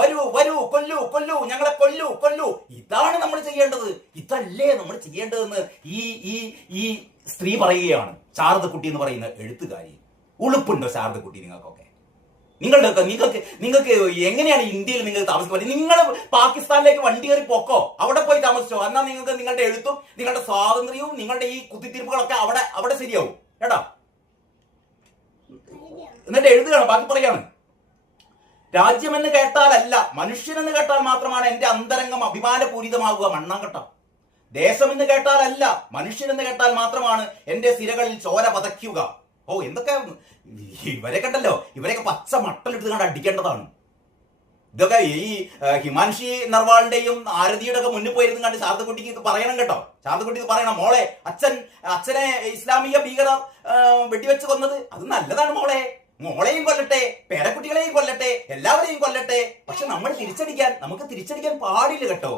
വരൂ വരൂ, കൊല്ലൂ കൊല്ലൂ, ഞങ്ങളെ കൊല്ലൂ കൊല്ലൂ. ഇതാണ് നമ്മൾ ചെയ്യേണ്ടത്. ഇതല്ലേ നമ്മൾ ചെയ്യേണ്ടതെന്ന് ഈ ഈ ഈ സ്ത്രീ പറയുകയാണ്. ശാരദക്കുട്ടി എന്ന് പറയുന്ന എഴുത്തുകാരി. ഉളുപ്പുണ്ടോ ശാരദക്കുട്ടി നിങ്ങൾക്കൊക്കെ? നിങ്ങൾക്ക് എങ്ങനെയാണ് ഇന്ത്യയിൽ നിങ്ങൾ താമസിക്കാൻ പറ്റും? നിങ്ങൾ പാകിസ്ഥാനിലേക്ക് വണ്ടി കയറി പോക്കോ, അവിടെ പോയി താമസിച്ചോ. എന്നാൽ നിങ്ങൾക്ക് നിങ്ങളുടെ എഴുത്തും നിങ്ങളുടെ സ്വാതന്ത്ര്യവും നിങ്ങളുടെ ഈ കുത്തിത്തിരിപ്പുകളൊക്കെ അവിടെ ശരിയാവും കേട്ടോ. എന്നിട്ട് എഴുതുകയാണ്, ബാക്കി പറയാണ്. രാജ്യമെന്ന് കേട്ടാലല്ല, മനുഷ്യനെന്ന് കേട്ടാൽ മാത്രമാണ് എന്റെ അന്തരംഗം അഭിമാനപൂരിതമാകുക. മണ്ണാങ്കട്ട. ദേശമെന്ന് കേട്ടാലല്ല, മനുഷ്യനെന്ന് കേട്ടാൽ മാത്രമാണ് എന്റെ സിരകളിൽ ചോര പതയ്ക്കുക. ഓ, എന്തൊക്കെ ഇവരെ കണ്ടല്ലോ, ഇവരെയൊക്കെ പച്ച മട്ടലിട്ട് കണ്ട് അടിക്കേണ്ടതാണ്. ഇതൊക്കെ ഈ ഹിമാൻഷി നർവാളിന്റെയും ആരതിയുടെ ഒക്കെ മുന്നിൽ പോയിരുന്നു കണ്ട് ശാരദക്കുട്ടിക്ക് ഇത് പറയണം കേട്ടോ. ശാരദക്കുട്ടി ഇത് പറയണം. മോളെ, അച്ഛനെ ഇസ്ലാമിക ഭീകരർ വെടിവെച്ച് കൊന്നത് അത് നല്ലതാണ് മോളെ. മോളെയും കൊല്ലട്ടെ, പേരക്കുട്ടികളെയും കൊല്ലട്ടെ, എല്ലാവരെയും കൊല്ലട്ടെ. പക്ഷെ നമുക്ക് തിരിച്ചടിക്കാൻ പാടില്ല കേട്ടോ.